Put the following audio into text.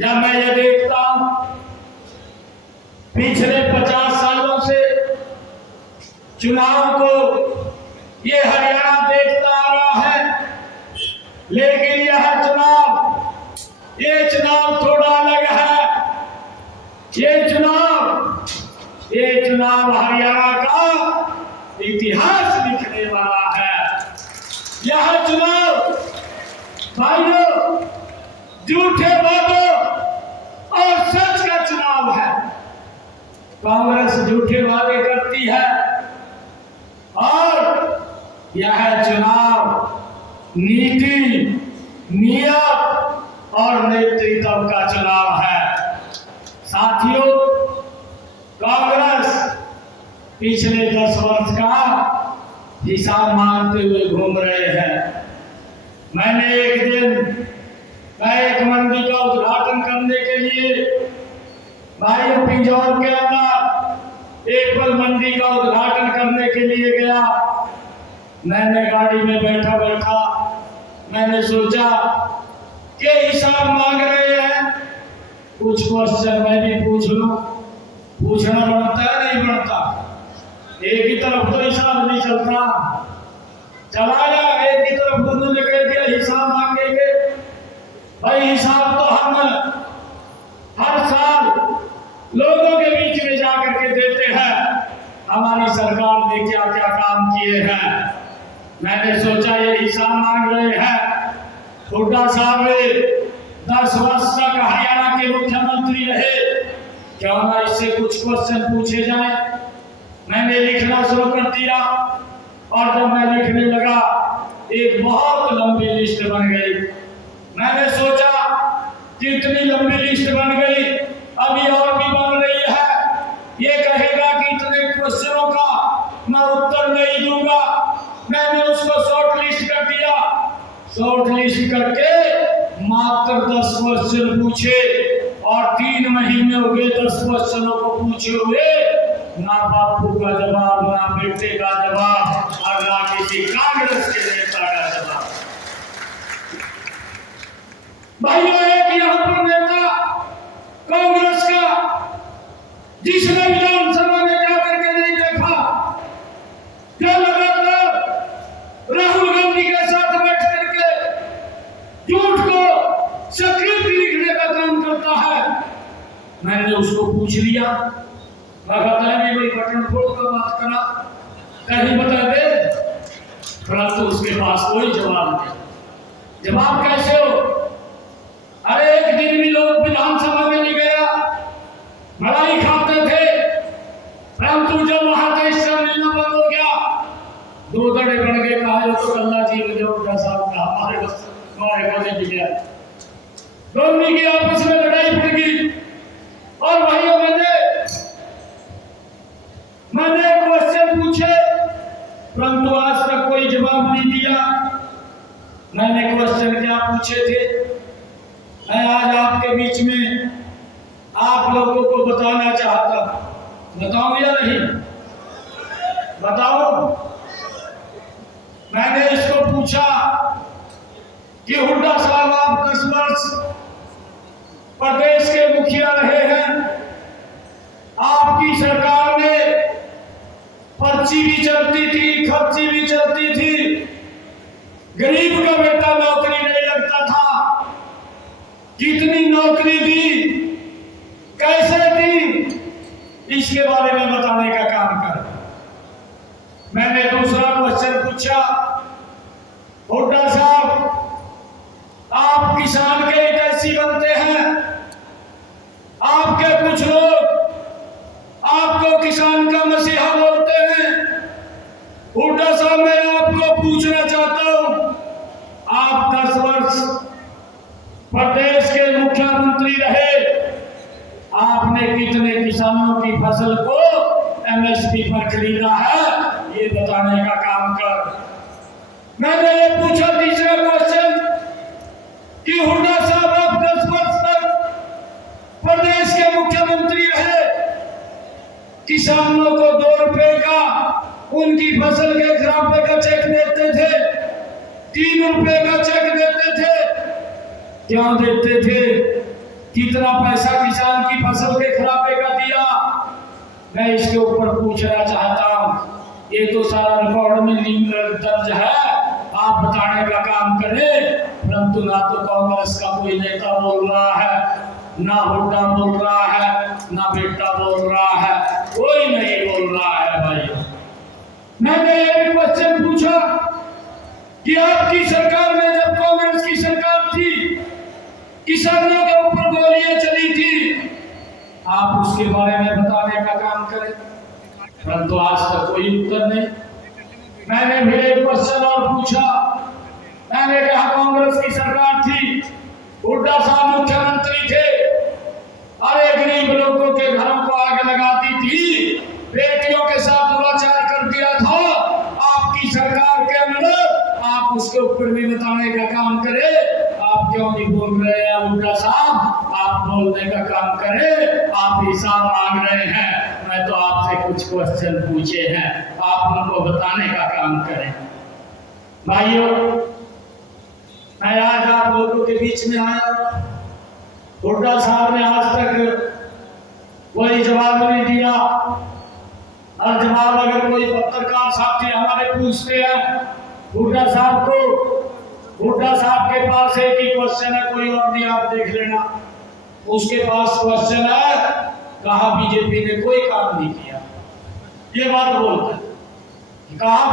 जब मैं ये देखता हूं पिछले 50 सालों से चुनाव को ये हरियाणा देखता आ रहा है, लेकिन ये चुनाव थोड़ा अलग है। ये चुनाव हरियाणा का इतिहास लिखने वाला है। यह चुनाव भाइयों झूठे वादों और सच का चुनाव है। कांग्रेस झूठे वादे करती है और यह चुनाव नीति, नियत और नेतृत्व का चुनाव है। साथियों, कांग्रेस पिछले 10 वर्ष का हिसाब मांगते हुए घूम रहे हैं। मैंने एक मंडी का उद्घाटन करने के लिए भाइयों पिंजौर के अंदर एक फल मंडी का उद्घाटन करने के लिए गया। मैंने गाड़ी में बैठा मैंने सोचा कि हिसाब मांग रहे हैं, कुछ क्वेश्चन मैं भी पूछ लूं। पूछना बनता है नहीं बनता? एक ही तरफ तो हिसाब नहीं चलता। चलाया एक ही तरफ उन्होंने कह दिया हिसाब मांगेंगे। भाई हिसाब तो हम हर साल लोगों के बीच में जाकर के देते हैं। हमारी सरकार ने क्या क्या काम किए हैं। मैंने सोचा ये हिसाब मांग रहे हैं। हुड्डा साहब 10 वर्ष तक हरियाणा के मुख्यमंत्री रहे, क्यों ना इससे कुछ क्वेश्चन पूछे जाए। मैंने लिखना शुरू कर दिया और जब मैं लिखने लगा एक बहुत लंबी लिस्ट बन गई। मैंने सोचा कि इतनी लंबी लिस्ट बन गई, अभी और भी बन रही है। ये कहेगा कि इतने क्वेश्चनों का मैं उत्तर नहीं दूंगा। मैंने उसको शॉर्ट लिस्ट कर दिया। शॉर्ट लिस्ट करके मात्र 10 क्वेश्चन पूछे और 3 महीने हो गए 10 क्वेश्चनों को पूछे हुए। ना बापू का जवाब, ना बेटे का जवाब और ना किसी कांग्रेस के नेता का जवाब। भाइयों, एक यहाँ पर नेता कांग्रेस का जिसने विधानसभा में जाकर के नहीं देखा, जो लगातार राहुल गांधी के साथ बैठ करके झूठ को स्क्रिप्ट लिखने का काम करता है। मैंने उसको पूछ लिया, कहता है भाई बटन फोड़ का बात करा, कहीं बता दे। परंतु उसके पास कोई जवाब नहीं। जवाब कैसे हो? अरे एक दिन भी लोग विधानसभा में नहीं गया, मलाई खाते थे। परंतु जब वहां से इससे मिलना बंद हो गया, 2 दड़े बढ़ गए। कहा तो कल्ला जी मुझे उनका साहब का हमारे कोने भी गया। दोनों की आपस में लड़ाई पड़ गई और भाइयों मैंने क्वेश्चन पूछे, परंतु आज तक कोई जवाब नहीं दिया। मैंने क्वेश्चन क्या पूछे थे, मैं आज आपके बीच में आप लोगों को बताना चाहता हूं। बताऊं या नहीं? बताओ। मैंने इसको पूछा कि हुड्डा साहब आप 10 वर्ष प्रदेश के मुखिया रहे हैं, आपकी सरकार में पर्ची भी चलती थी, खर्ची भी चलती थी, गरीब का बेटा नौकरी नहीं लगता था। कितनी नौकरी दी, कैसे दी, इसके बारे में बताने का काम कर। मैंने दूसरा क्वेश्चन पूछा, हुड्डा साहब आप किसान के हितैषी बनते हैं, आपके कुछ लोग आपको किसान का मसीहा बोलते हैं। हुड्डा साहब मैं आपको पूछना चाहता हूं, आप 10 वर्ष प्रदेश के मुख्यमंत्री रहे, आपने कितने किसानों की फसल को MSP पर खरीदा है, ये बताने का काम कर। मैंने ये पूछा तीसरा क्वेश्चन कि हुड्डा साहब आप 10 वर्ष तक प्रदेश के मुख्यमंत्री रहे, किसानों को 2 रुपए का उनकी फसल के खराबे का चेक देते थे, 3 रुपए का चेक देते थे। क्यों देते थे? कितना पैसा किसान की फसल के खराबे का दिया, मैं इसके ऊपर पूछना चाहता हूँ। ये तो सारा रिकॉर्ड में दर्ज है, आप बताने का काम करें। परंतु ना तो कांग्रेस का कोई नेता बोल रहा है, ना हुड्डा बोल रहा है, ना बेटा बोल रहा है, कोई नहीं बोल रहा है। भाई मैंने ये भी क्वेश्चन पूछा कि आपकी सरकार में, जब कांग्रेस की सरकार थी, किसानों के ऊपर गोलियां चली थी, आप उसके बारे में बताने का काम करें। परंतु आज तक कोई उत्तर नहीं। मैंने भी एक क्वेश्चन और पूछा, मैंने कहा कांग्रेस की सरकार थी, हुड्डा साहब मुख्यमंत्री थे, अरे गरीब लोगों के घरों को आग लगाती थी, बेटियों के साथ दुराचार कर दिया था। आपकी सरकार के अंदर आप उसके ऊपर भी बताने का काम करें। आप क्यों नहीं बोल रहे हैं हुड्डा साहब? आप बोलने का काम करें। आप हिसाब मांग रहे हैं, मैं तो आपसे कुछ क्वेश्चन पूछे हैं, आप उनको बताने का काम करें। भाइयों, मैं आज आप लोगों के बीच में आया, हुड्डा साहब ने आज तक कोई जवाब नहीं दिया। और जवाब अगर कोई पत्रकार साथी हमारे पूछते हैं हुड्डा साहब को, हुड्डा साहब के पास एक ही क्वेश्चन है, कोई और नहीं, आप देख लेना। उसके पास क्वेश्चन है, कहा बीजेपी ने कोई काम नहीं किया, ये बात बोलता है। कहा